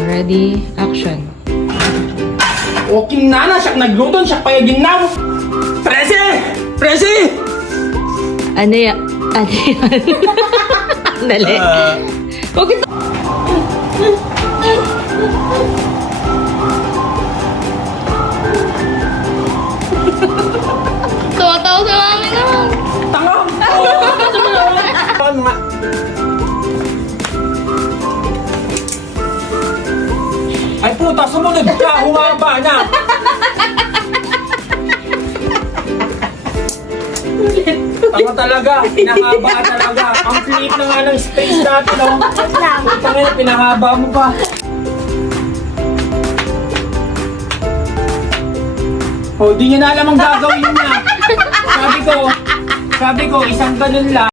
Ready, action. Okay na siya nagluton, siya payagin na. Presi! Presi! Ano yan? Ano yan? Dali. Huwag ito. Tumatawa sa mami naman. Tanga! Ano nga? Ay puta, sumunod ka! Humaba na! Tama talaga, pinahaba talaga. Ang liit na nga ng space natin, oh. Puta ngayon, pinahaba mo pa. Oh, di niya na alam ang gagawin niya. Sabi ko, isang ganun lang.